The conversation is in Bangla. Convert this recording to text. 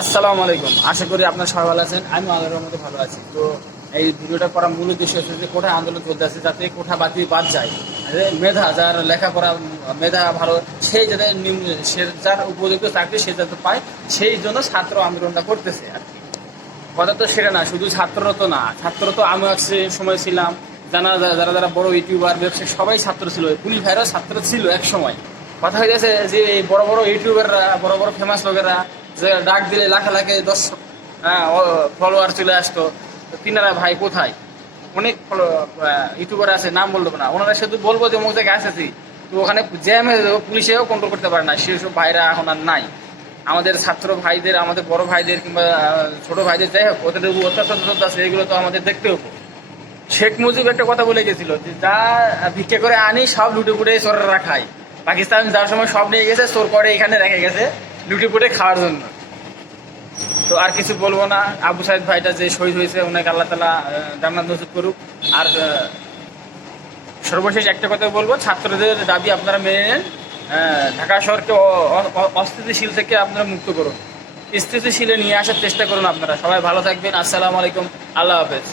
আসসালামু আলাইকুম। আশা করি আপনার সবাই ভালো আছেন। আমি আল্লাহর মধ্যে ভালো আছি। তো এই ভিডিওটা করার মূল উদ্দেশ্য হচ্ছে যে কোঠা আন্দোলন চলতে আছে যাতে কোঠা বাতি বাদ যায়। মেধা, যার লেখাপড়া, মেধা ভালো সেই যাতে সে যার উপযুক্ত চাকরি সে যাতে পায়, সেই জন্য ছাত্র আন্দোলনটা করতেছে আর কি। কথা তো সেটা না, শুধু ছাত্র তো না। ছাত্র তো আমি এক সময় ছিলাম। জানা যারা যারা বড় ইউটিউবার, ব্যবসায়ী, সবাই ছাত্র ছিল। পুলিশ ভাইরাও ছাত্র ছিল এক সময়। কথা হয়ে গেছে যে বড় বড় ইউটিউবাররা, বড় বড় ফেমাস লোকেরা যে ডাক দিলে লাখে লাখে দশ হ্যাঁ ফলোয়ার চলে আসতো। তিনারা, ভাই, কোথায়? অনেক ইউটিউবার আছে, নাম বলব না। ওনারা শুধু বলব যে অমুক জায়গায় আসেছি তো ওখানে জ্যামে পুলিশেও কন্ট্রোল করতে পারে না। সেসব ভাইরা এখন আর নাই। আমাদের ছাত্র ভাইদের, আমাদের বড় ভাইদের কিংবা ছোট ভাইদের যাই হোক, ওদের অত্যাচার আছে, এগুলো তো আমাদের দেখতে হব। শেখ মুজিব একটা কথা বলে গেছিল যে, যা ভিক্ষে করে আনি, সব লুটে পুটে চোররা খায়। পাকিস্তান যার সময় সব নিয়ে গেছে, চোর করে এখানে রেখে গেছে, লুটে পুটে খাওয়ার জন্য। তো আর কিছু বলব না। আবু সাইদ ভাইটা যে শহীদ হয়েছে, ওনাকে আল্লাহ তালা জান্নাত নসিব করুক। আর সর্বশেষ একটা কথা বলব, ছাত্রদের দাবি আপনারা মেনে নেন। ঢাকা শহরকে অস্থিতিশীল থেকে আপনারা মুক্ত করুন। স্থিতিশীলে নিয়ে আসার চেষ্টা করুন আপনারা। সবাই ভালো থাকবেন। আসসালামু আলাইকুম। আল্লাহ হাফেজ।